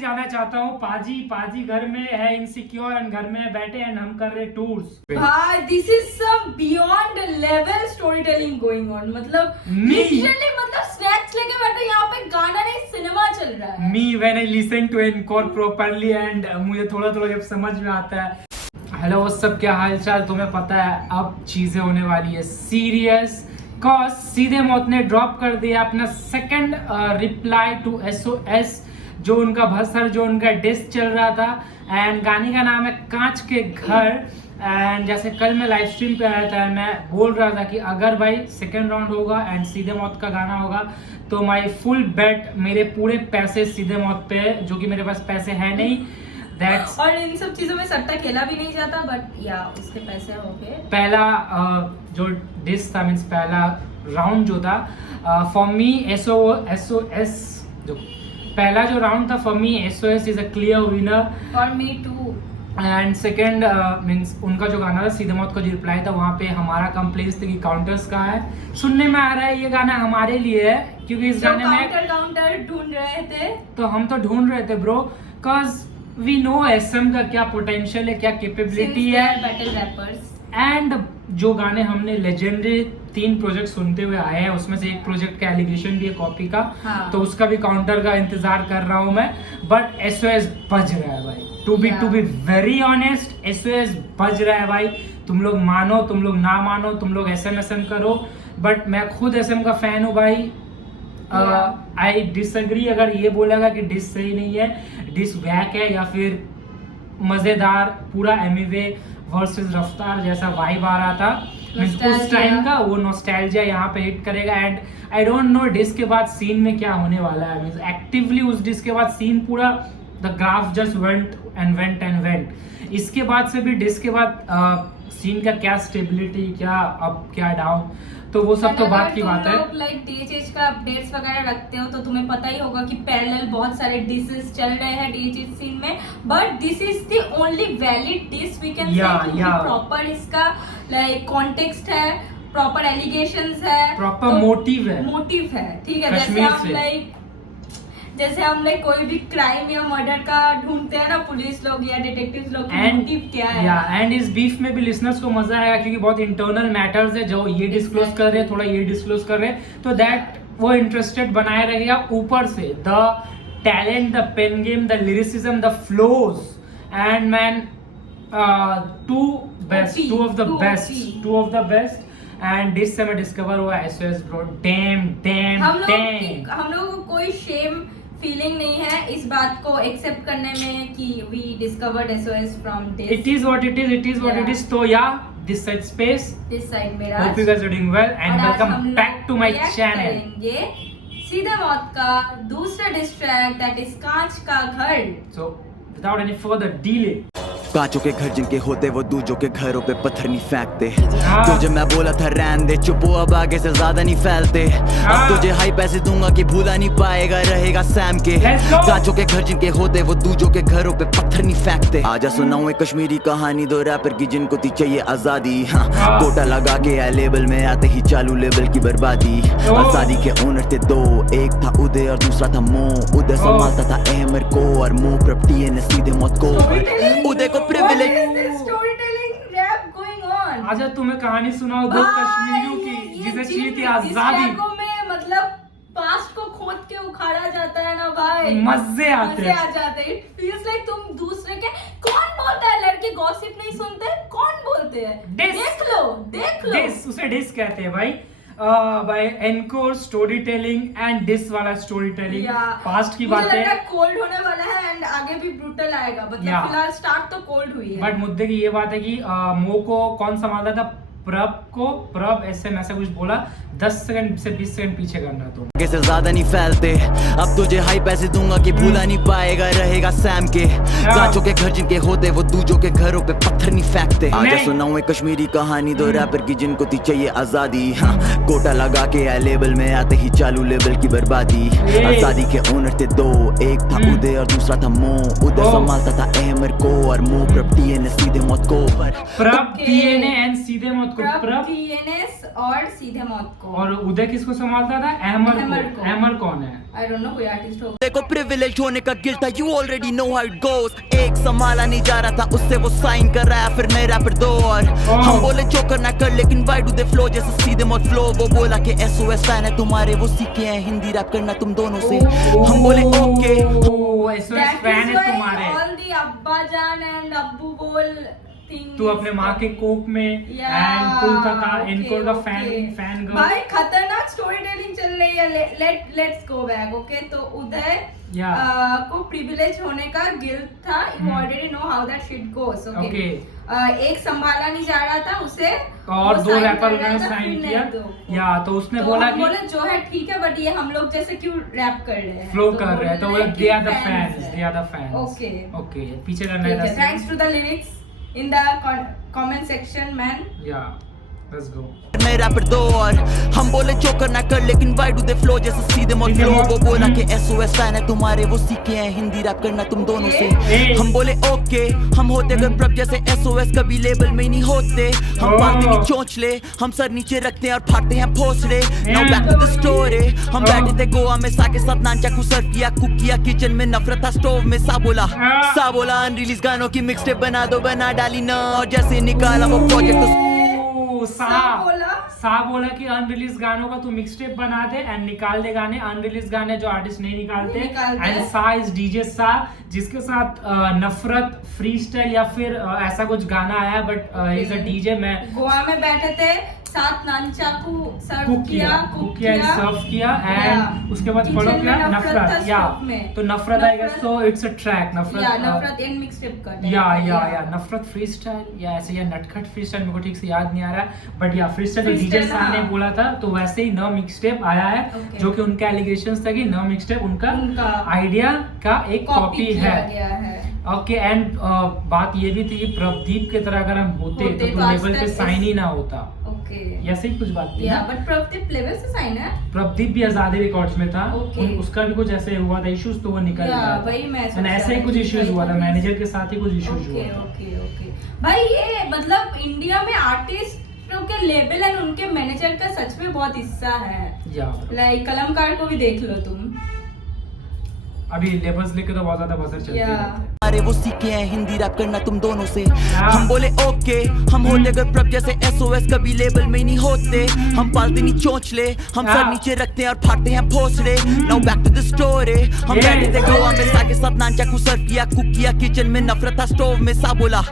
जाना चाहता हूँ। पाजी घर में है इनसिक्योर एंड घर में बैठे एंड हम कर रहे टूर्स। भाई this is some beyond level story telling going on. मतलब लिटरली मतलब स्नैक्स लेके बैठे, यहाँ पे गाना नहीं सिनेमा चल रहा है। Me when I listen to encore properly and मुझे थोड़ा जब समझ में आता है। हेलो सब, क्या हाल चाल? तुम्हें पता है अब चीजें होने वाली है सीरियस। कॉज सीधे मौत ने ड्रॉप कर दिया अपना सेकंड रिप्लाई टू SOS, जो उनका भसर, जो उनका डिस चल रहा था। एंड गाने का नाम है कांच के घर। एंड जैसे कल मैं लाइव स्ट्रीम पे आया था, मैं बोल रहा था कि अगर भाई सेकंड राउंड होगा एंड सीधे मौत का गाना होगा तो माई फुल बेट, मेरे पूरे पैसे सीधे मौत पे है, जो कि मेरे पास पैसे है नहीं। और इन सब चीजों में सट्टा खेला भी नहीं जाता, बट या उसके पैसे हो गए। पहला जो डिस था, मीन्स पहला राउंड जो था फॉर मी SOS, जो पहला जो राउंड था for me SOS is a clear winner. For me too. And second means उनका जो गाना था सीधे मौत का जो रिप्लाई था, वहाँ पे हमारा कंप्लेंस थे कि काउंटर्स कहाँ है। सुनने में आ रहा है ये गाना हमारे लिए है, क्योंकि इस गाने में काउंटर ढूंढ रहे थे। तो हम तो ढूंढ रहे थे bro, cause we know SM का क्या पोटेंशियल है, क्या कैपेबिलिटी है। बैटल रैपर्स एंड जो गाने हमने लेजेंडरी 3 प्रोजेक्ट सुनते हुए आए हैं, उसमें से एक प्रोजेक्ट का एलिगेशन भी है कॉपी का। हाँ। तो उसका भी काउंटर का इंतजार कर रहा हूं मैं। बट SOS बज रहा है भाई, to be very honest, SOS बज रहा है भाई। तुम लोग मानो, तुम लोग ना मानो, तुम लोग SM करो, बट मैं खुद SM का फैन हूँ भाई। आई डिसएग्री अगर ये बोलेगा कि डिस सही नहीं है, डिस वैक है, या फिर मजेदार पूरा एमिवे वर्सेस रफ्तार जैसा वाइब आ रहा था उस टाइम का, वो नॉस्टैल्जिया यहाँ पे हिट करेगा। And I don't know diss के बाद सीन में क्या होने वाला है। मींस एक्टिवली उस डिस के बाद सीन पूरा द ग्राफ जस्ट वेंट। इसके बाद से भी डिस के बाद सीन का क्या स्टेबिलिटी, क्या अप क्या डाउन, तो वो सब तो बात की बात है। लाइक DHH का अपडेट्स वगैरह रखते हो तो तुम्हें पता ही होगा कि पैरेलल बहुत सारे डिसेस चल रहे हैं DHH सीन में, but this is the only valid diss we can say. Proper इसका लाइक कॉन्टेक्स्ट है, प्रॉपर एलिगेशंस है, प्रॉपर मोटिव है, ठीक है। जैसे हम लाइक कोई भी क्राइम या मर्डर का ढूंढते हैं ना, पुलिस लोग या डिटेक्टिव्स लोग, मोटिव क्या है। एंड इस बीफ में भी लिसनर्स को मजा आएगा, क्योंकि बहुत इंटरनल मैटर्स है, जो ये डिस्क्लोज कर रहे हैं, थोड़ा ये डिस्क्लोज कर रहे हैं, तो दैट वो इंटरेस्टेड बनाए रहेगा। ऊपर से the talent, the pen game, the lyricism, the flows, and man two of the best. And this से मैं डिस्कवर हुआ SOS ब्रो, डैम। हम लोगों को कोई शेम फीलिंग नहीं है इस बात को एक्सेप्ट करने में कि we discovered SOS from this. It is what it is. तो या this side space, this side मेरा। Hope you guys are doing well and welcome back to my channel. सीधे मौत का दूसरा डिस ट्रैक, दैट इज कांच का घर। So without any further delay, कांचों के घर जिनके होते वो दूजों के घरों पे पत्थर नहीं फेंकते। तुझे मैं बोला था रहने दे, चुप हो अब आगे से ज्यादा नहीं फैलते। अब तुझे हाई पैसे दूंगा कि भूला नहीं पाएगा, रहेगा सैम के। कांचों के घर जिनके होते वो दूजों के घरों पे पत्थर नहीं फेंकते। आजा सुनाऊं एक कश्मीरी कहानी, दो रैपर की जिनको थी चाहिए आजादी। कोटा लगा के आए लेबल में, आते ही चालू लेबल की बर्बादी। आजादी के ओनर थे 2, एक था उदय और दूसरा था मो। उदय संभालता था अहमर को और मो प्रॉपर्टी ने सीधे मौत को। उदय को आजा तुम्हें कहानी सुनाओ दो कश्मीरियों की, जिसे चाहिए थी आजादी। में मतलब पास्ट को खोद के उखाड़ा जाता है ना भाई, मजे आ जाते हैं। इट फील्स लाइक तुम दूसरे के, कौन बोलता है लड़के गॉसिप नहीं सुनते, कौन बोलते हैं? देख लो डिस, उसे डिस कहते हैं भाई। By Encore storytelling and diss वाला स्टोरी टेलिंग। पास्ट की बात है, कोल्ड होने वाला है एंड आगे भी ब्रूटल आएगा। मतलब फिलहाल स्टार्ट तो कोल्ड हुई है, बट मुद्दे की ये बात है कि मो को कौन संभालता था? प्रभ ऐसे कुछ बोला, 10 सेकंड से 20 सेकंड पीछे करना। तो कैसे ज्यादा नहीं फैलते, अब तुझे हाई पैसे दूंगा कि भूला नहीं पाएगा, रहेगा सैम के। कांचों के घर जिनके होते वो दूजों के घरों पे पत्थर नहीं फेंकते। आजा सुनाऊं एक कश्मीरी कहानी, दो रैपर की जिनको थी चाहिए आजादी। कोटा लगा के आए लेबल में, आते ही चालू लेबल की बर्बादी। आजादी के ओनर थे 2, एक था उदय और दूसरा था मो। उदय संभालता था अहमर को और मो प्रॉपर्टी ने सीधे मौत को। सुप्रभ DNS और सीधे मौत को। और उदय किसको संभालता था? अहमर को। अहमर कौन है? I don't know, कोई आर्टिस्ट होगा। देखो प्रिविलेज होने का गिल्ट था, you already know how it goes। एक संभाला नहीं जा रहा था, उससे वो साइन कर रहा है, फिर नए रैपर दो और हम बोले जो करना कर, लेकिन why do they flow जैसे सीधे मौत फ्लो। वो बोला कि SOS फैन है तुम्हारे, वो सीखे हैं हिंदी रैप करना तुम दोनों से। हम बोले ओके SOS फैन है तुम्हारे। All the अब्बा जान and अब्बू बोल things। तू अपने माँ के कोप में एंड तू था इनको का फैन गर्ल। भाई खतरनाक स्टोरी टेलिंग चल रही है। Let's go back. ओके, तो उदय को प्रिविलेज होने का गिल्ट था। You already know how that shit goes. Okay, एक संभाला नहीं जा रहा था उसे, और दो रैपर ने साइन किया या तो उसने बोला कि बोले जो है ठीक है, बट ये हम लोग जैसे क्यों रैप कर रहे हैं, फ्लो कर रहे हैं, तो वो they are the fans. Okay okay, पीछे करना है। Thanks to the lyrics in the comment section, man. Yeah, let's go. नए रैपर दो और हम बोले जो करना कर, लेकिन why do they flow जैसे सीधे मौत फ्लो। वो बोला कि SOS फैन है तुम्हारे, वो सीखे हैं हिंदी रैप करना तुम दोनों से। हम बोले ओके, हम होते अगर प्रभ जैसे SOS कभी लेबल में नहीं होते। हम पाते नहीं चोंच ले, हम सर नीचे रखते हैं और फाड़ते हैं Bhosle. Now back to the story, हम बैठे थे गोवा में सा के साथ नानचा को सर्व किया, कुक किया किचन में, नफरत था स्टोव में। सा बोला अनरिलीज गानों की मिक्स टेप बना दो, बना डाली ना, और जैसे निकाला वो प्रोजेक्ट सा बोला कि अनरिलीज गानों का तू मिक्स टेप बना दे एंड निकाल दे गाने, अनरिलीज गाने जो आर्टिस्ट नहीं निकालते। एंड सा इज डीजे सा, जिसके साथ नफरत फ्री स्टाइल या फिर ऐसा कुछ गाना आया, बट इज अ डीजे। मैं गोवा में बैठे थे, साथ नानचाकू सर्व किया एंड उसके बाद फॉलो किया नफरत। या तो नफरत I guess, so it's a track नफरत एंड मिक्स टेप का या नफरत फ्री स्टाइल या ऐसे या नटखट फ्री स्टाइल, मेरे को ठीक से याद नहीं आ रहा है, बट या फ्री स्टाइल डीजे साहब ने बोला था। तो वैसे ही न मिक्स टेप आया है, जो कि उनके एलिगेशंस था कि न मिक्स टेप उनका आइडिया का एक कॉपी है। ओके, एंड बात ये भी थी कि प्रभदीप की तरह अगर हम होते तो लेवल पे साइन ही ना होता। ऐसे ही कुछ बात थी ना, बट प्रभदीप लेवल से साइन है। प्रभदीप भी आजादी रिकॉर्ड्स में था, उसका भी कुछ ऐसे हुआ था इश्यूज, तो वो निकल गया। वही मैं ऐसे ही कुछ इश्यूज हुआ था, मैनेजर के साथ ही कुछ इश्यूज हुआ था। ओके भाई, ये मतलब इंडिया में आर्टिस्ट के लेवल एंड उनके मैनेजर का सच में बहुत हिस्सा है। लाइक कलमकार को भी देख लो तुम, अभी लेबल्स लेके तो बहुत ज्यादा बसर चलती है। अरे वो सीखे हैं हिंदी रैप करना तुम दोनों से। हम बोले ओके, हम होते अगर प्रभ जैसे SOS कभी लेबल में नहीं होते। हम पालते नहीं चोंच ले, हम सर नीचे रखते हैं और फाड़ते हैं Bhosle. Now back to the story, हम बैठे थे गोवा में सा के साथ नानचा को सर्व किया, कुक किया किचन में, नफरत था स्टोव में। सा बोला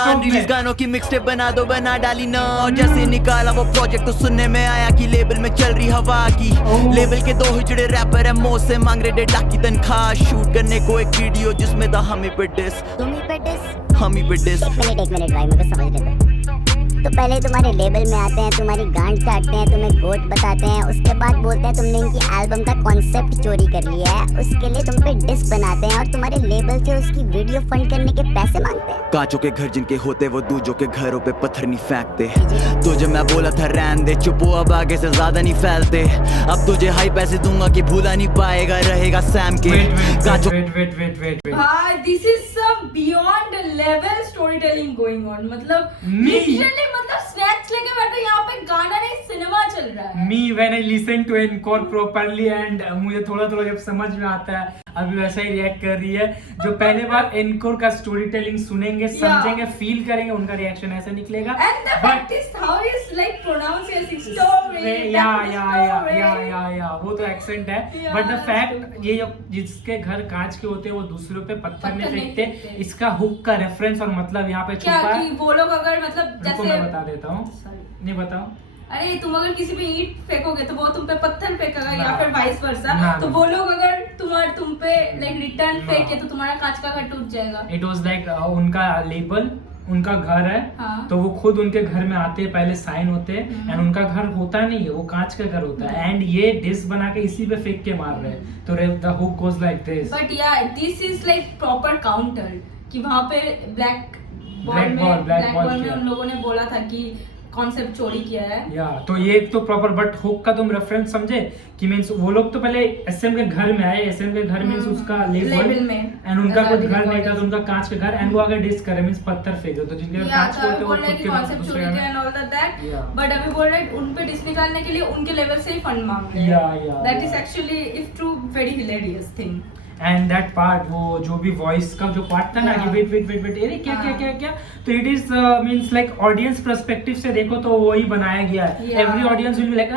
अनरिलीज गानों की मिक्स टेप बना दो, बना डाली ना, और जैसे निकाला वो प्रोजेक्ट तो सुनने में आया कि लेबल में चल रही हवा की। लेबल के 2 हिजड़े रैपर है, मो से मांग रहे डाकी तनख्वाह, शूट करने को एक वीडियो जिसमें था हम ही पे डिस। एक मिनट भाई, मुझे समझ लेते। तो पहले तुम्हारे लेबल में आते हैं, तुम्हारी गांड काटते हैं, तुम्हें गोट बताते हैं, उसके बाद बोलते हैं तुमने इनकी एल्बम का कॉन्सेप्ट चोरी कर लिया है, उसके लिए तुम पे डिस बनाते हैं और तुम्हारे लेबल से उसकी वीडियो फंड करने के पैसे मांगते हैं। कांचों के घर जिनके होते वो दूजों के घरों पे पत्थर नहीं फेंकते। तुझे मैं बोला था रहने दे, चुप हो अब आगे से ज्यादा नहीं फैलते। अब तुझे हाई पैसे दूंगा कि भूला नहीं पाएगा, रहेगा सैम के। वेट भाई, this is some beyond level story telling going on. मतलब लिटरली, मतलब स्नैक्स लेके बैठो, यहाँ पे गाना नहीं सिनेमा चल रहा है। Me when I listen to encore properly and मुझे थोड़ा जब समझ में आता है, अभी वैसा ही रिएक्ट कर रही है। जो पहले बार एनकोर का स्टोरी टेलिंग सुनेंगे, समझेंगे, फील करेंगे, उनका रिएक्शन ऐसा निकलेगा। And the fact is how is like pronunciation story, या वो तो एक्सेंट है, बट द फैक्ट ये जिसके घर कांच के होते हैं वो दूसरों पे पत्थर नहीं फेंकते, इसका हुक का रेफरेंस और मतलब यहाँ पे छुपा है। वो लोग अगर मतलब जैसे मैं बता देता हूँ, नहीं बताओ। अरे तुम अगर किसी पे ईंट फेंकोगे तो वो तुम पे पत्थर फेंकेगा, या फिर वाइस वर्सा। तो वो लोग अगर तुम पे लाइक रिटर्न फेंके तो तुम्हारा कांच का घर टूट जाएगा। इट वाज लाइक उनका लेबल, उनका घर है। तो वो खुद उनके घर में आते हैं, पहले साइन होते हैं, एंड उनका घर होता नहीं है, वो कांच का घर होता है, एंड ये डिश बना के इसी पे फेंक के मार रहे हैं। तो the hook goes like this, but या this is like proper counter कि वहां पे ब्लैक बॉल में उन लोगों ने बोला था कि कॉन्सेप्ट चोरी किया है। या तो ये एक तो प्रॉपर, बट हुक का तुम रेफरेंस समझे कि मींस वो लोग तो पहले एसएम के घर में आए, एसएम के घर मींस उसका लेवल में एंड उनका कुछ घर नहीं था तो उनका कांच के घर, एंड वो आगे डिस करे मींस पत्थर फेंके, तो जिनके कांच के होते वो खुद के कॉन्सेप्ट चोरी किया एंड ऑल दैट, बट अभी बोल रहे उन पे डिस निकालने के लिए उनके लेवल से ही फंड मांग रहे हैं। That is actually if true very hilarious thing. And that part, वो जो भी वॉइस का जो पार्ट था ना कि वेट वेट वेट वेट अरे क्या क्या क्या क्या, तो it is means like audience perspective से देखो तो वो ही बनाया गया है। Every audience will be like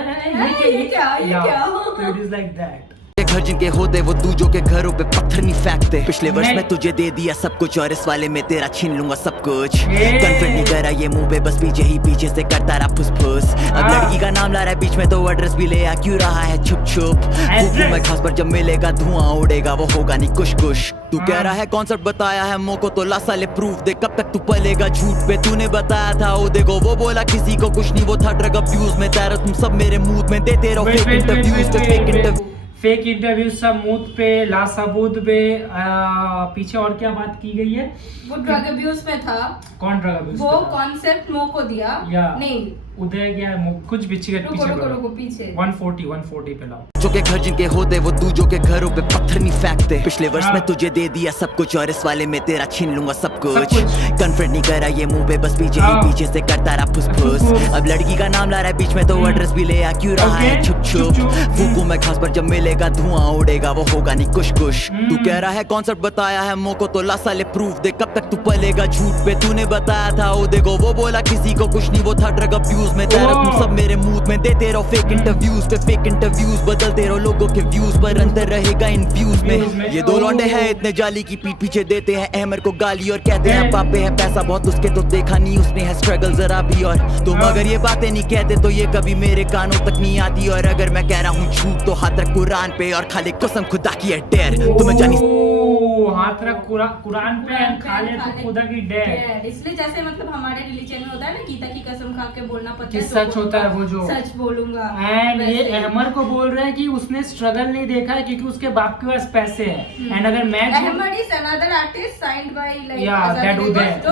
ये क्या, तो इट इज लाइक दैट। घर जिनके होते वो दूजों के घरों पे पत्थर नहीं फेंकते। पिछले वर्ष में तुझे दे दिया सब कुछ और इस वाले में तेरा छीन लूंगा सब कुछ। कन्फर्ट नहीं करा ये मुंह पे, बस पीछे ही पीछे से करता रहा फुसफुस। अब लड़की का नाम ला रहा है बीच में तो एड्रेस भी ले आ क्यों रहा है छुप छुप। फूकू मैं खास पर जब मिलेगा धुआं उड़ेगा वो होगा नहीं कुछ कुछ। तू कह रहा है कॉन्सेप्ट बताया है मोको तो ला साले प्रूफ दे, कब तक तू पलेगा झूठ पे। तूने बताया था वो देखो वो बोला किसी को कुछ नहीं, वो था ड्रग अब्यूज में। तेरा तुम सब मेरे मूड में देते रहो फेक इंटरव्यूज पे फेक इंटरव्यू, फेक इंटरव्यू सब मूथ पे ला सबूत पे। पीछे और क्या बात की गई है? वो ड्रग अब्यूज में था। कौन ड्रग अब्यूज? वो कॉन्सेप्ट मो को दिया नहीं उदय क्या कुछ पीछे पीछे 140 पे लाओ। जो के घर जिनके होते वो दूजों के घरों पे पत्थर नहीं फेंकते। पिछले वर्ष में तुझे दे दिया सब कुछ और इस वाले में तेरा छीन लूंगा सब कुछ। कन्फर्ट नहीं करा ये मुंह पे, बस पीछे ही पीछे से करता रहा फुसफुस। अब लड़की का नाम ला रहा है बीच में तो एड्रेस भी ले आ क्यों रहा है छुप छुप। फूकू मैं खास पर जब मिलेगा धुआं उड़ेगा वो होगा नहीं कुछ कुछ। तू कह रहा है कॉन्सेप्ट बताया है मोको तो ला साले प्रूफ दे, कब तक तू पलेगा झूठ पे। तूने बताया था वो देखो वो बोला किसी को कुछ नहीं, वो था ड्रग अब्यूज में। तेरा तुम सब मेरे मूड में देते रहो फेक इंटरव्यूज पे फेक इंटरव्यूज, बदलते रहो लोगों के व्यूज पर अंतर रहेगा इन व्यूज में। ये दो लौंडे हैं इतने जाली की पीठ पीछे देते हैं अहमर को गाली और कहते हैं पापे है पैसा बहुत उसके, तो देखा नहीं उसने है स्ट्रगल जरा भी। और तुम अगर ये बातें नहीं कहते तो ये कभी मेरे कानों तक नहीं आती। और अगर मैं कह रहा हूँ झूठ तो हाथ रख कुरान पे और खाली कसम खुदा की है डेर। तुम्हें जानी हाथ रख कुरान पे एंड खा ले तो खुदा की डेर। इसलिए जैसे मतलब हमारे रिलीजन में होता है ना गीता की कसम खा के बोलना पड़ता है, सच होता है वो जो सच बोलूंगा। एंड ये अहमर को बोल रहा है कि उसने स्ट्रगल नहीं देखा है क्योंकि उसके बाप के पास पैसे हैं। एंड अगर मैं Ahmar is another artist signed by like that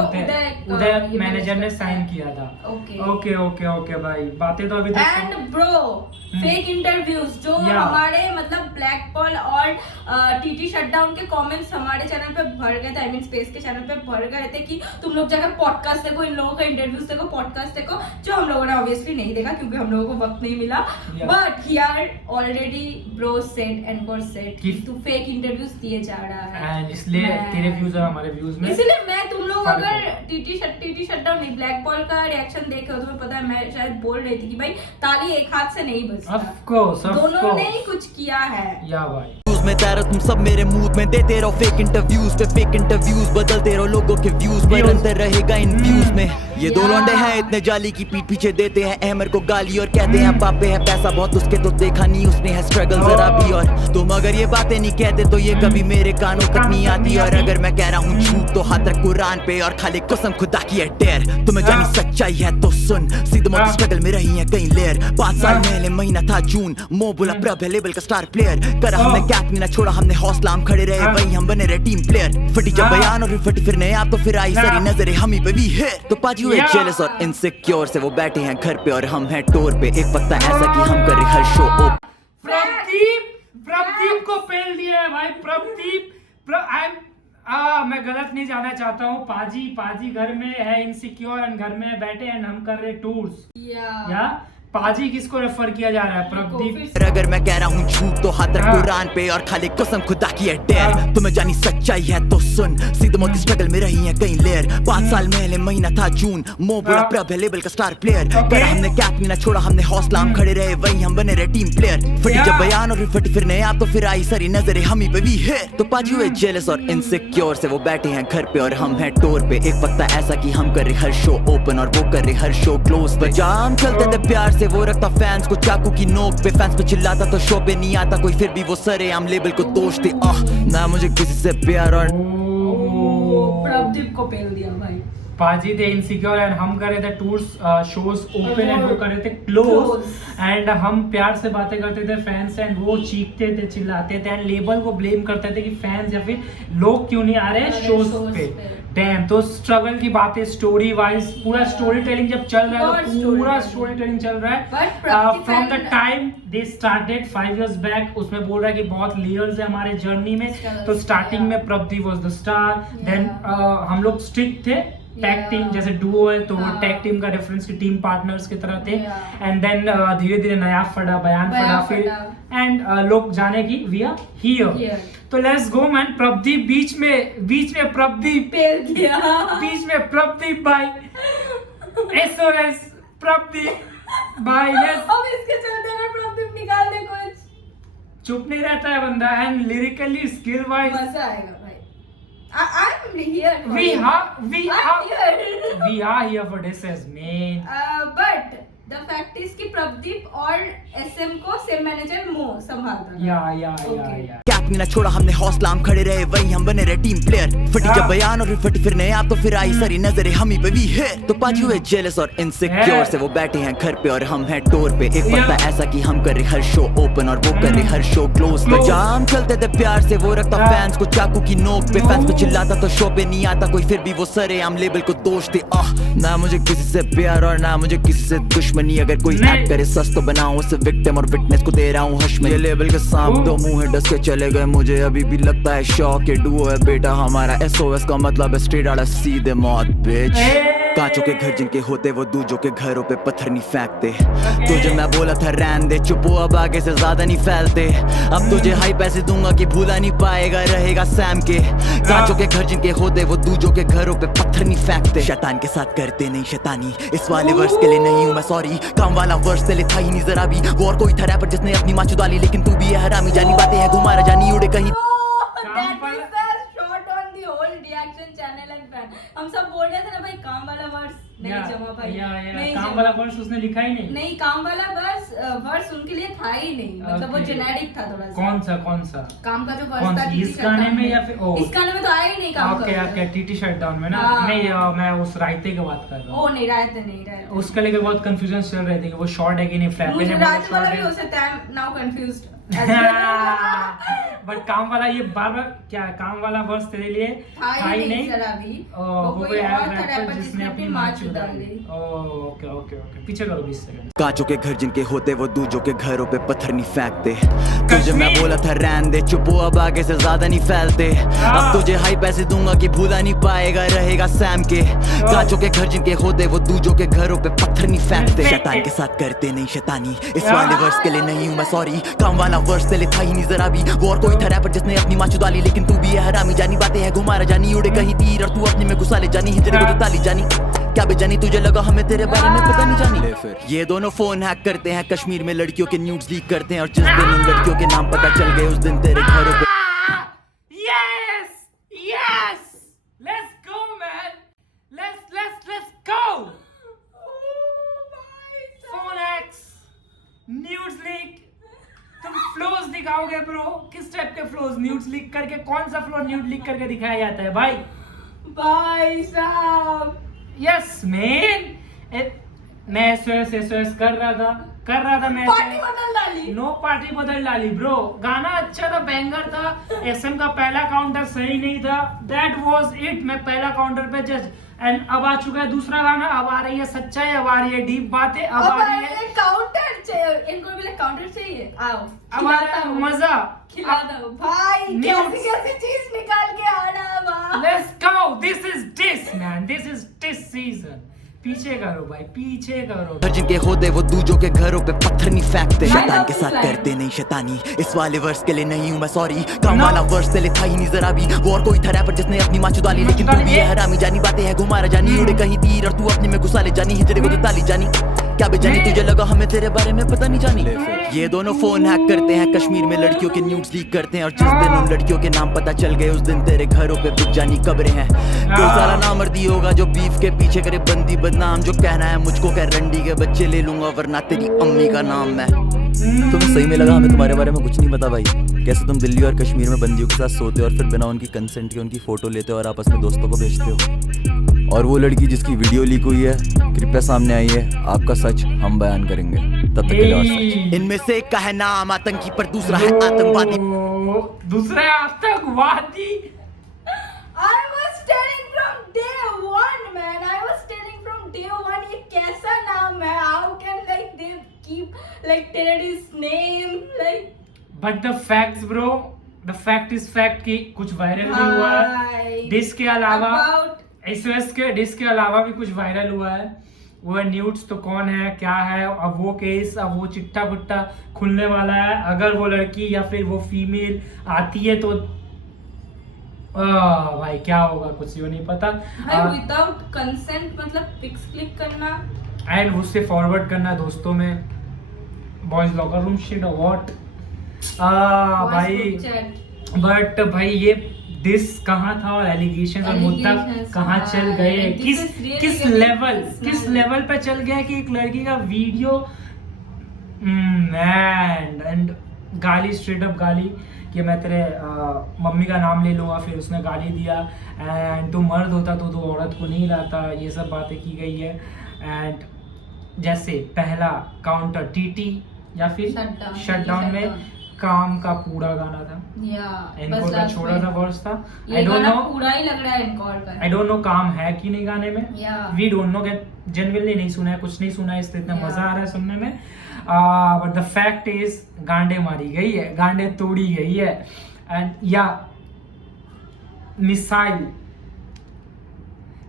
Uday manager ने साइन किया था। ओके ओके ओके भाई बातें तो अभी तक। एंड ब्रो फेक इंटरव्यूज जो हमारे मतलब ब्लैक पॉल और टीटी शटडाउन के कमेंट्स हमारे चैनल पे भर गए थे, आई मीन स्पेस के चैनल पे भर गए थे कि तुम लोग जाकर पॉडकास्ट देखो, इन लोगों का इंटरव्यूज देखो, पॉडकास्ट देखो, जो हम लोगों ने ऑब्वियसली नहीं देखा क्योंकि हम लोगों को वक्त नहीं मिला। But here already bro said and got said कि तू फेक इंटरव्यूज दिए जा रहा है एंड इसलिए तेरे व्यूज और हमारे व्यूज में, इसलिए मैं तुम लोग अगर टीटी शटडाउन नहीं ब्लैक पॉल का रिएक्शन देखे हो तुम्हें पता है मैं शायद बोल रही थी कि भाई ताली एक हाथ से नहीं बजता, ऑफ कोर्स दोनों ने ही कुछ किया है। या भाई में तेरा तुम सब मेरे मूड में देते रहो फेक इंटरव्यूज पे फेक इंटरव्यूज, बदलते रहो लोगों के व्यूज पर अंतर रहेगा इन व्यूज में। ये दो लौंडे हैं इतने जाली की पीठ पीछे देते हैं अहमर को गाली और कहते हैं पापे है पैसा बहुत उसके, तो देखा नहीं उसने है स्ट्रगल जरा भी। और तुम अगर ये बातें नहीं कहते तो ये कभी मेरे कानों तक नहीं आती। और अगर मैं कह रहा हूँ झूठ तो हाथ रख कुरान पे और खाली कसम खुदा की है डेर। तुम्हें जानी सच्चाई है तो सुन, सीधे मोटी स्ट्रगल में रही है कई लेयर। 5 साल पहले महीना था जून, मो बोला प्रभ है लेवल का स्टार प्लेयर। करा हमने कैप नहीं ना छोड़ा हमने हौसला, हम खड़े रहे वही हम बने रहे टीम प्लेयर। फटी जब बयान और फिर फटी फिर नया तो फिर आई सारी नजरें हम ही पे भी है। तो पाजी हुए जेलस और इनसिक्योर से वो बैठे हैं घर पे और हम हैं टूर पे। एक वक्त ऐसा कि हम कर रहे हर शो। प्रदीप को पेल दिया है भाई। प्रदीप मैं गलत नहीं जाना चाहता हूँ। पाजी घर में है इनसिक्योर एंड घर में बैठे एंड हम कर रहे टूर्स। या पाजी किसको रेफर किया जा रहा है? प्रदीप। अगर मैं कह रहा हूँ झूठ तो हाथ रख कुरान पे और खाली कसम खुदा की है डेर। तुम्हें जानी सच्चाई है तो सुन, सीधे मोटी स्ट्रगल में रही है कई लेयर। 5 साल पहले महीना था जून, मो बोला प्रभ है लेवल का स्टार प्लेयर। करा हमने कैप नहीं ना छोड़ा हमने हौसला, हम खड़े रहे वही हम बने रहे टीम प्लेयर। फटी जब बयान और फिर फटी फिर नया तो फिर आई सारी नजरें हम ही पे भी है। तो पाजी हुए जेलस और इनसिक्योर से वो बैठे हैं घर पे और हम हैं टूर पे। एक वक्त ऐसा कि हम कर रहे हर शो ओपन और वो कर रहे हर शो क्लोज। बजाम चलते थे प्यार से वो रखता फैंस को चाकू की नोक पे, फैंस पे चिल्लाता तो शो पे नहीं आता कोई, फिर भी वो सरेआम लेबल को दोष दे। ना मुझे किसी से प्यार और प्रदीप को पेल दिया भाई। पाजी थे इनसिक्योर एंड हम कर रहे थे टूर्स शोज ओपन एंड वो कर रहे थे क्लोज एंड हम प्यार से बातें करते थे फैंस एंड वो चीखते थे चिल्लाते थे एंड लेबल को ब्लेम करते थे कि फैंस या फिर लोग क्यों नहीं आ रहे शोज पे। डैम, तो स्ट्रगल की बातें स्टोरी वाइज पूरा स्टोरी टेलिंग जब चल रहा है तो पूरा स्टोरी टेलिंग चल रहा है from the time they started 5 years back. उसमें बोल रहा है कि बहुत लेयर्स है हमारे जर्नी में। तो स्टार्टिंग में Pradeep was the star, then हम लोग स्टिक थे टैग टीम, जैसे डुओ है तो वो टैग टीम का रेफरेंस की टीम पार्टनर्स की तरह थे एंड देन धीरे धीरे नया फटा बयान फटा फिर एंड लोग जाने की वी आर हियर। तो लेट्स गो मैन। प्रदीप बीच में प्रदीप पेल दिया, बीच में प्रदीप भाई एसओएस प्रदीप भाई लेट्स। अब इसके चलते अगर प्रदीप निकाल दे कुछ चुप नहीं रहता है बंदा एंड लिरिकली स्किल वाइज मजा आएगा भाई। I'm here for we you. are here for this as main but the fact is कि प्रदीप और SM को सेम मैनेजर मो संभालता है। या कैप ना छोड़ा हमने हौसला, हम खड़े रहे वहीं हम बने रहे टीम प्लेयर। फटी जब बयान और फिर फटी फिर नया तो फिर आई सारी नजरें हम ही पे भी है। तो पाजी हुए जेलस और इनसिक्योर से वो बैठे हैं घर पे और हम हैं डोर पे। एक वक्त था ऐसा कि हम कर रहे हर शो ओपन और वो कर रहे हर शो क्लोज। तो जहाँ हम चलते थे प्यार से वो रखता फैंस को चाकू की नोक पे। फैंस को चिल्लाता तो शो पे नहीं आता कोई, फिर भी वो सरेआम लेबल को दोष दे। ना मुझे किसी से प्यार और ना मुझे किसी से दुश्मनी। अगर कोई एक्ट करे सच तो बनाऊं उसे विक्टिम और विटनेस को दे रहा हूँ हश में। ये लेबल के सांप दो मुंह है डस के चले गए, मुझे अभी भी लगता है शौक। ये डुओ है बेटा हमारा, SOS का मतलब है स्ट्रेट आउट सीधे मौत बिच। कांचों के घर जिनके होते वो दूजों के घरों पे पत्थर नहीं फेंकते। तुझे मैं बोला था रहने दे चुप हो, अब आगे से ज्यादा नहीं फैलते। अब तुझे हाई पैसे दूंगा कि भूला नहीं पाएगा रहेगा सैम के। कांचों के घर जिनके होते वो दूजों के घरों पे पत्थर नहीं फेंकते। शैतान के साथ करते नहीं शैतानी, इस वाले वर्ष के लिए नहीं हूँ मैं सॉरी। काम वाला वर्ष तेरे था ही नहीं जरा भी। वो और कोई था रैपर जिसने अपनी माँ चुदा ली, लेकिन तू भी है हरामी। जानी बातें है घुमारा जानी उड़े कहीं। हम सब बोल रहे थे ना भाई काम वाला वर्स नहीं जमा भाई। नहीं काम वाला वर्स उसने लिखा ही नहीं काम वाला वर्स उनके लिए था ही नहीं। मतलब वो जेनेरिक था थोड़ा सा। कौन सा काम का जो वर्स था इस गाने में या फिर इस गाने में तो आया ही नहीं काम का। ओके टीटी शटडाउन में ना। नहीं मैं उस रायते की बात कर रहा हूं। नहीं रायते उसके लिए बहुत कंफ्यूजन चल रही थी कि वो शॉर्ट है कि नहीं। फ्लैप मुझे रायते वाला भी हो सकता है, नाउ कंफ्यूज्ड। बट काम वाला ये बार क्या काम वाला वर्स तेरे लिए था ही नहीं जरा भी। वो कोई और था रैपर रैपर जिसने अपनी माँ चुदा ली। ओके पीछे करो 20 सेकंड। कांचों के घर जिनके होते वो दूजों के घरों पे पत्थर नहीं फेंकते। तुझे मैं बोला था रहने दे चुप हो, अब आगे से ज्यादा नहीं फैलते। अब तुझे हाई पैसे दूंगा कि भूला नहीं पाएगा रहेगा सैम के। कांचों के घर जिनके होते वो दूजों के घरों पे पत्थर नहीं फेंकते। शैतान के साथ करते नहीं शैतानी, इस वाले वर्ष के लिए नहीं हूँ मैं सॉरी। काम वाला वर्ष तेरे था ही नहीं जरा भी। वो और कोई था रैपर जिसने अपनी माँ चुदा ली, लेकिन तू भी है हरामी। जानी बातें है घुमारा जानी उड़े कहीं तीर और तू अपने में घुसा ले जानी। हिजरे को तो ताली जानी क्या बेजानी, तुझे लगा हमें तेरे बारे में पता नहीं जानी। ले फिर ये दोनों फोन हैक करते हैं, कश्मीर में लड़कियों के न्यूड्स लीक करते हैं और जिस दिन उन लड़कियों के नाम पता चल गए उस दिन तेरे घरों पे। Yes let's go man, let's go। Phone hacks nudes leak, तुम फ्लोज दिखाओगे ब्रो? किस टाइप के फ्लोज न्यूड्स लीक करके? कौन सा फ्लो न्यूड लीक करके दिखाया जाता है भाई साहब? Yes man. मैं SOS कर रहा था मैं। पार्टी बदल डाली। नो पार्टी बदल डाली ब्रो। गाना अच्छा था, बैंगर था। SM का पहला काउंटर सही नहीं था, दैट वाज इट। मैं पहला काउंटर पे जज एंड अब आ चुका है दूसरा गाना। अब आ रही है सच्चाई, अब आ रही है डीप बातें, अब आ रही है काउंटर चाहिए। इनको भी काउंटर चाहिए। आओ अब आ रहा है मजा। खिला दो भाई, कैसी चीज निकाल के आना। Let's go, this is diss man, this is diss season. पीछे करो भाई, पीछे करो। जिनके होते वो दूजों के घरों पे पत्थर नहीं फेंकते। शैतान के साथ करते नहीं शैतानी, इस वाले वर्ष के लिए नहीं हूँ मैं सॉरी। काम वाला वर्ष तेरे था ही नहीं जरा भी। वो और कोई था रैपर जिसने अपनी माँ चुदा ली, लेकिन तू भी है हरामी। जानी बातें है घुमारा जानी उड़े कहीं तीर और तू अपने में घुसा ले जानी। हिजरे को तो ताली जानी क्या बेजानी, तुझे लगा हमें तेरे बारे में पता नहीं जानी। ये दोनों फोन हैक करते हैं, कश्मीर में लड़कियों के न्यूड्स लीक करते हैं और जिस दिन उन लड़कियों के नाम पता चल गए उस दिन तेरे घरों पे बिक जानी कब्रें हैं। कोई साला नामर्दी होगा जो बीफ के पीछे करे बंदी बदनाम। जो कहना है मुझको कह रंडी के बच्चे ले लूंगा वरना तेरी अम्मी का नाम मैं। तुम्हें सही में लगा हमें तुम्हारे बारे में कुछ नहीं पता भाई? कैसे तुम दिल्ली और कश्मीर में बंदियों के साथ सोते हो और फिर बिना उनकी कंसेंट के उनकी फोटो लेते हो और आपस में दोस्तों को भेजते हो? और वो लड़की जिसकी वीडियो लीक हुई है, कृपया सामने आई है, आपका सच हम बयान करेंगे। तब तक के लिए और सच। इनमें से एक का है नाम आतंकी पर दूसरा है आतंकवादी। दूसरा है आतंकवादी। I was telling from day one, man. I was telling from day one. ये कैसा नाम है? How can like they keep like terrorist name like? But the facts, bro. The fact is fact कि कुछ वायरल भी हुआ है। Dish के अलावा SOS के डिस के अलावा भी कुछ वायरल हुआ है। वो है न्यूड्स तो कौन है क्या है, अब वो केस, अब वो चिट्टा पुट्टा खुलने वाला है। अगर वो लड़की या फिर वो फीमेल आती है तो भाई क्या होगा कुछ ही नहीं पता। विदाउट कंसेंट मतलब पिक्स क्लिक करना एंड उससे फॉरवर्ड करना दोस्तों में, बॉयज लॉकर रूम शिट और व्हाट भाई। बट भाई ये डिस कहाँ था और एलिगेशन और मुद्दा कहाँ चल गए, किस लेवल पे चल गया कि एक लड़की का वीडियो एंड गाली, स्ट्रेट अप गाली कि मैं तेरे मम्मी का नाम ले लूँगा, फिर उसने गाली दिया एंड तू मर्द होता तो औरत को नहीं लाता, ये सब बातें की गई है। एंड जैसे पहला काउंटर टीटी या फिर शटडाउन में काम का पूरा गाना था, इनको का छोटा सा वर्स था। आई डोंट नो, पूरा ही लग रहा है इनकोर का। आई डोंट नो काम है कि नहीं गाने में, वी डोंट नो, जनरली नहीं सुना है, कुछ नहीं सुना है, इसलिए इतना मजा आ रहा है सुनने में। बट द फैक्ट इज गांडे मारी गई है, गांडे तोड़ी गई है। एंड या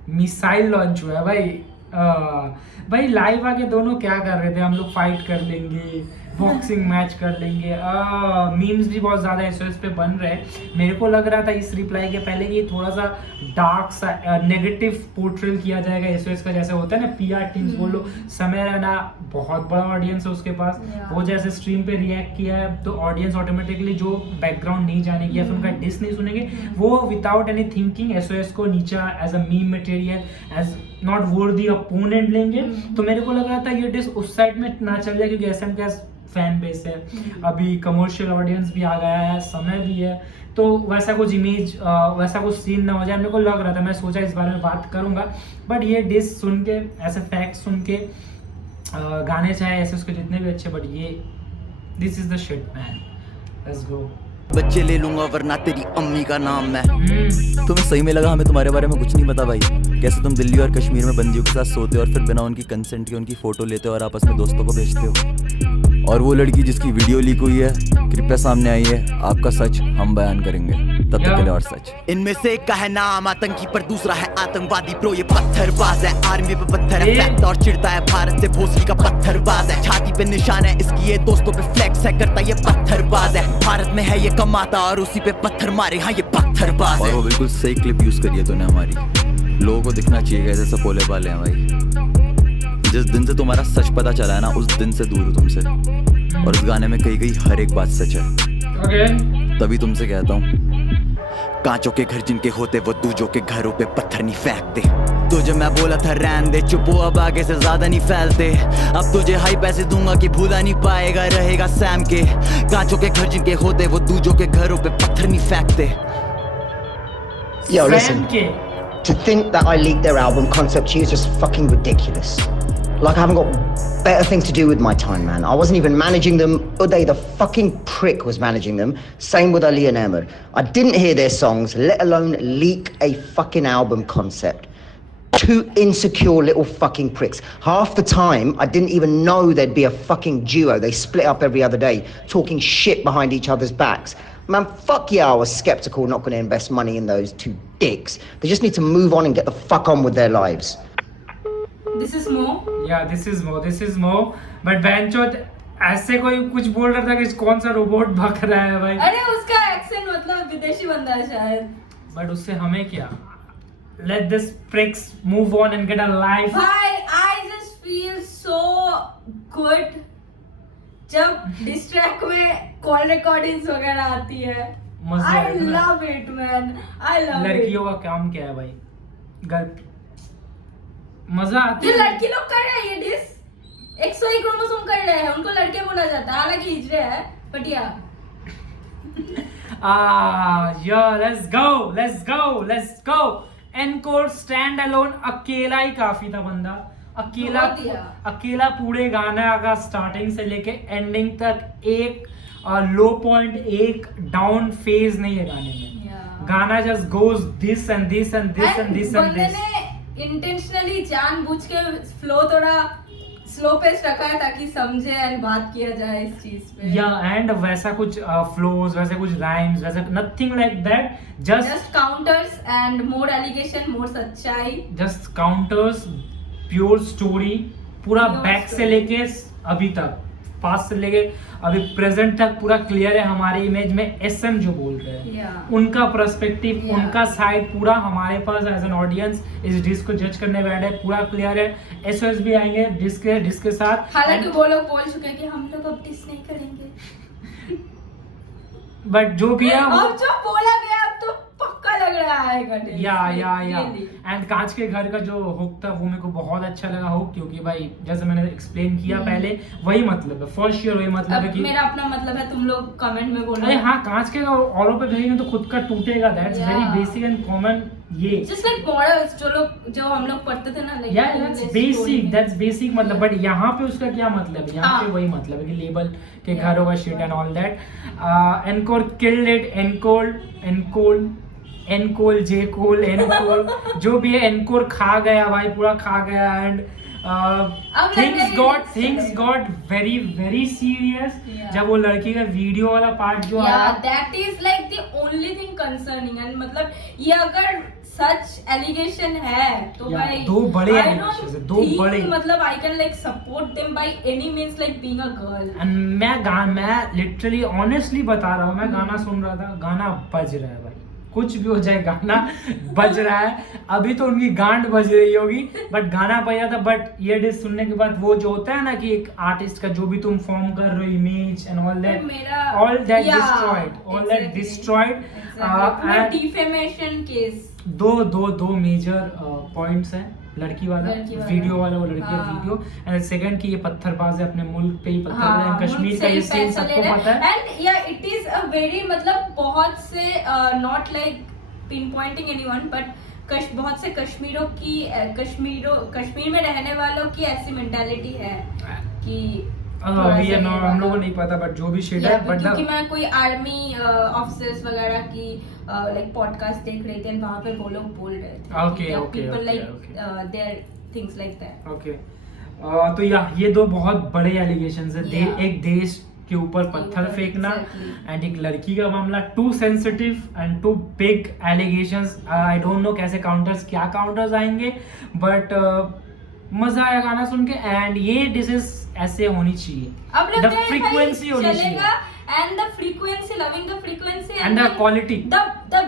मिसाइल लॉन्च हुआ है भाई। भाई लाइव आके दोनों क्या कर रहे थे, हम लोग फाइट कर लेंगे, बॉक्सिंग मैच कर लेंगे। मीम्स भी बहुत ज़्यादा SOS पे बन रहे हैं। मेरे को लग रहा था इस रिप्लाई के पहले कि थोड़ा सा डार्क सा नेगेटिव पोर्ट्रेल किया जाएगा SOS का, जैसे होता है ना PR टीम्स बोलो, समय रहना बहुत बड़ा ऑडियंस है उसके पास, वो जैसे स्ट्रीम पे रिएक्ट किया है तो ऑडियंस ऑटोमेटिकली जो बैकग्राउंड नहीं जानेगी या फिर उनका डिस नहीं सुनेंगे, वो विदाउट एनी थिंकिंग SOS को नीचा as a meme material, as not worthy opponent लेंगे। तो मेरे को लग रहा था ये डिस उस साइड में ना चल जाए क्योंकि SM का फैन बेस है, अभी कमर्शियल ऑडियंस भी आ गया है, समय भी है, तो वैसा कुछ इमेज वैसा कुछ सीन ना हो जाए। मेरे को लग रहा था, मैं सोचा इस बारे में बात करूंगा, बट ये डिस सुन के, ऐसे फैक्ट सुन के, गाने चाहे ऐसे उसके जितने भी अच्छे, बट ये this is the shit man, let's go. बच्चे ले लूंगा वरना तेरी अम्मी का नाम मैं। तुम्हें सही में लगा हमें तुम्हारे बारे में कुछ नहीं पता भाई? कैसे तुम दिल्ली और कश्मीर में बंदियों के साथ सोते हो और फिर बिना उनकी कंसेंट के उनकी फोटो लेते हो और आपस में दोस्तों को भेजते हो? और वो लड़की जिसकी वीडियो लीक हुई है, कृपया सामने आई है, आपका सच हम बयान करेंगे। तब तक के लिए और सच। इनमें से एक का है नाम आतंकी पर दूसरा है आतंकवादी। ब्रो ये पत्थरबाज है, आर्मी पे पत्थर है, फैक्ट और चिढ़ता है भारत से, भोसड़ी का पत्थरबाज है, छाती पे निशान है इसकी, ये दोस्तों पे फ्लेक्स है करता, ये पत्थरबाज है, भारत में है ये कमाता और उसी पे पत्थर मारे, हाँ ये पत्थरबाज है। और वो बिल्कुल सही क्लिप यूज करी है तूने हमारी, लोगों को दिखना चाहिए कैसे सपोले वाले हैं भाई। जिस दिन से तुम्हारा सच पता चला है ना, उस दिन से दूर हूँ तुमसे, और इस गाने में कही गई हर एक बात सच है। तभी तुमसे कहता हूँ, कांचों के घर जिनके होते वो दूजों के घरों पे पत्थर नहीं फेंकते। तुझे मैं बोला था रहने दे, चुप हो अब आगे से ज्यादा नहीं फैलते। अब तुझे हाई पैसे दूंगा कि भूला नहीं पाएगा, रहेगा सैम के। कांचों के घर जिनके होते वो दूजों के घरों पे पत्थर नहीं फेंकते। Yo, listen, to think that I leaked their album concept to you is just fucking ridiculous. Like, I haven't got better things to do with my time, man. I wasn't even managing them. Uday, the fucking prick, was managing them. Same with Ali and Ahmed. I didn't hear their songs, let alone leak a fucking album concept. Two insecure little fucking pricks. Half the time, I didn't even know there'd be a fucking duo. They split up every other day, talking shit behind each other's backs. Man, fuck yeah, I was skeptical, not going to invest money in those two dicks. They just need to move on and get the fuck on with their lives. This is more. Yeah, this is more. But बैंचोद ऐसे कोई कुछ बोल रहा था कि कौन सा robot भग रहा है भाई। अरे उसका एक्सेंट मतलब विदेशी बंदा है शायद। बट उससे हमें क्या? Let this pricks move on and get a life. भाई, I just feel so good जब डिस ट्रैक में कॉल रिकॉर्डिंग्स वगैरह आती है। I love it man. I love it. लड़कियों का काम क्या है भाई? मजा आती है। ये लड़की लोग कर रहे हैं ये डिस। XY क्रोमोसोम कर रहे हैं, उनको लड़के बोला जाता है, हालांकि हिजड़े है, बट या let's go. Encore stand alone, अकेला ही काफी था बंदा, अकेला पूरे गाना का स्टार्टिंग से लेके एंडिंग तक एक लो पॉइंट, एक डाउन फेज नहीं है गाने में। गाना just goes this and this and this and this and this. Intentionally जानबूझ के फ्लो थोड़ा स्लो पेस रखा है ताकि समझे एंड बात किया जाए इस चीज पे। या एंड वैसा कुछ फ्लोज, वैसे कुछ राइम्स, वैसे nothing like that, just counters and more allegation, more सच्चाई, जस्ट काउंटर्स, प्योर स्टोरी, पूरा बैक से लेके अभी तक, पास्ट से लेके अभी प्रेजेंट तक पूरा क्लियर है। हमारे इमेज में SM जो बोल रहे हैं उनका पर्सपेक्टिव, उनका साइड पूरा हमारे पास एज एन ऑडियंस इस डिस्क को जज करने बैठे, पूरा क्लियर है। SOS भी आएंगे डिस्क के साथ, हालांकि वो लोग बोल चुके हैं कि हम लोग अब डिस नहीं करेंगे, बट जो भी है अब जो बोला गया अब तो पक्का लग रहा है। या एंड कांच के घर का जो हुक था वो मेरे को बहुत अच्छा लगा हुक, क्योंकि भाई जैसे मैंने एक्सप्लेन किया पहले, वही मतलब है, फर्स्ट श्योर वही मतलब है कि मेरा अपना मतलब है, तुम लोग कमेंट में बोलो। अरे हाँ, कांच के औरों पे भेजेंगे तो खुद का टूटेगा, that's very basic and common. ये जस्ट लाइक मॉडल्स जो हम लोग पढ़ते थे ना, लाइक दैट्स बेसिक मतलब, बट यहाँ पे उसका क्या मतलब है, यहाँ पे वही मतलब है कि लेबल के घरों का shit and all that. Encore killed it, एनकोल जेकोल एनकोल जो भी है, एनकोर खा गया भाई, पूरा खा गया। And things got very very serious जब वो लड़की का वीडियो वाला पार्ट जो आया, that is like the only thing concerning. And मतलब ये अगर सच एलिगेशन है तो भाई दो बड़े एलिगेशंस है, दो बड़े, मतलब I can like support them by any means, like being a girl. And मैं लिटरली ऑनेस्टली बता रहा हूँ, मैं गाना सुन रहा था, गाना बज रहा है भाई, कुछ भी हो जाए गाना बज रहा है। अभी तो उनकी गांड बज रही होगी बट गाना बज रहा था। बट ये डिस सुनने के बाद वो जो होता है ना कि एक आर्टिस्ट का जो भी तुम फॉर्म कर रहे हो, image and all that destroyed and defamation case. दो मेजर पॉइंट्स हैं, लड़की वाला वीडियो वाला, वो लड़की का वीडियो, एंड सेकंड कि ये पत्थरबाज है, अपने मुल्क पे ही पत्थर, कश्मीर का ये सीन सबको पता है। एंड या इट इज अ वेरी मतलब बहुत से not like pinpointing anyone but बहुत से कश्मीर में रहने वालों की ऐसी मेंटालिटी है कि हम लोगों को नहीं पता, बट जो भी शेड है, बट क्योंकि मैं कोई आर्मी ऑफिसर्स वगैरह की लाइक पॉडकास्ट देख रही थी, वहां पे वो लोग बोल रहे थे people like their things like that. Okay, तो ये दो बहुत बड़े एलिगेशंस है, एक देश के ऊपर पत्थर फेंकना एंड एक लड़की का मामला, too sensitive and too big allegations. I don't know कैसे क्या काउंटर्स आएंगे, बट मजा आया गाना सुन के। एंड ये डिसेस ऐसे होनी चाहिए, द फ्रीक्वेंसी होनी चाहिए, and the frequency, loving the frequency and the quality, the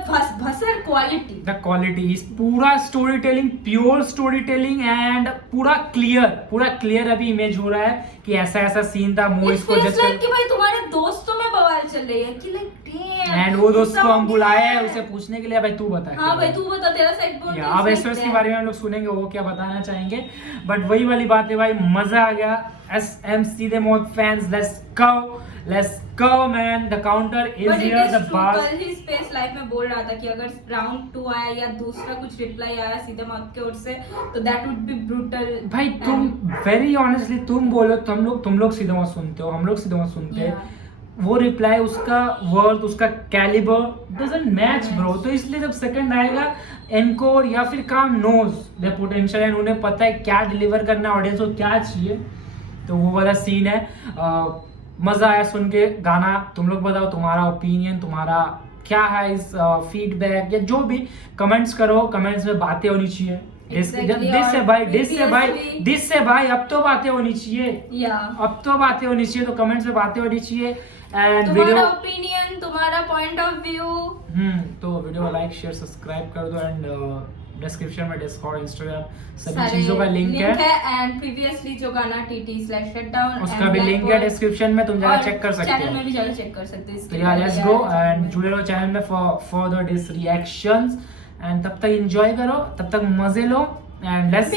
bhasar quality, the quality is पूरा story telling, pure story telling and पूरा clear अभी इमेज हो रहा है कि ऐसा सीन था, मूव इसको जज कर कि भाई तुम्हारे दोस्तों में बवाल चल रही है कि लाइक डैम, एंड वो दोस्त को हम बुलाए हैं उसे पूछने के लिए, भाई तू बता। हाँ भाई तू बता, तेरा साइड बोल। अब एसओएस के बारे में हम लोग सुनेंगे वो क्या बताना चाहेंगे, बट वही वाली बात है भाई, मजा आ गया। SM सीधे मौत fans, let's go man, the counter is here, the boss। कल ही स्पेस लाइफ में बोल रहा था कि अगर राउंड 2 आया या दूसरा कुछ रिप्लाई आया सीधे मौत के ओर से तो दैट वुड बी ब्रूटल। भाई तुम वेरी ऑनेस्टली तुम बोलो, तुम लोग सीधे मौत सुनते हो, हम लोग सीधे मौत सुनते हैं, वो रिप्लाई, उसका वर्थ, उसका कैलिबर डजंट मैच ब्रो। तो इसलिए जब सेकंड आएगा, एनकोर या फिर काम नोज द पोटेंशियल एंड उन्हें पता है क्या डिलीवर करना ऑडियंस को क्या चाहिए, तो वो वाला सीन है। मजा आया सुन के गाना। तुम लोग बताओ तुम्हारा ओपिनियन, तुम्हारा क्या है इस फीडबैक या जो भी, कमेंट्स करो, कमेंट्स में बातें होनी चाहिए। डिस से भाई अब तो बातें होनी चाहिए, अब तो बातें होनी चाहिए, तो कमेंट्स में बातें होनी चाहिए। एंड तुम्हारा ओपिनियन, तुम्हारा पॉइंट ऑफ व्यू, तो वीडियो को लाइक शेयर सब्सक्राइब कर दो। एंड डिस्क्रिप्शन में डिस्कॉर्ड, इंस्टाग्राम, सभी चीजों का लिंक है। एंड प्रीवियसली जो गाना TT/shutdown उसका भी लिंक है डिस्क्रिप्शन में, तुम जाकर चेक कर सकते हो, चैनल में भी जाकर चेक कर सकते हो। तो यार लेट्स गो एंड जुड़े रहो चैनल में for further diss reactions. And तब तक एंजॉय करो, तब तक मजे लो, एंड लेट्स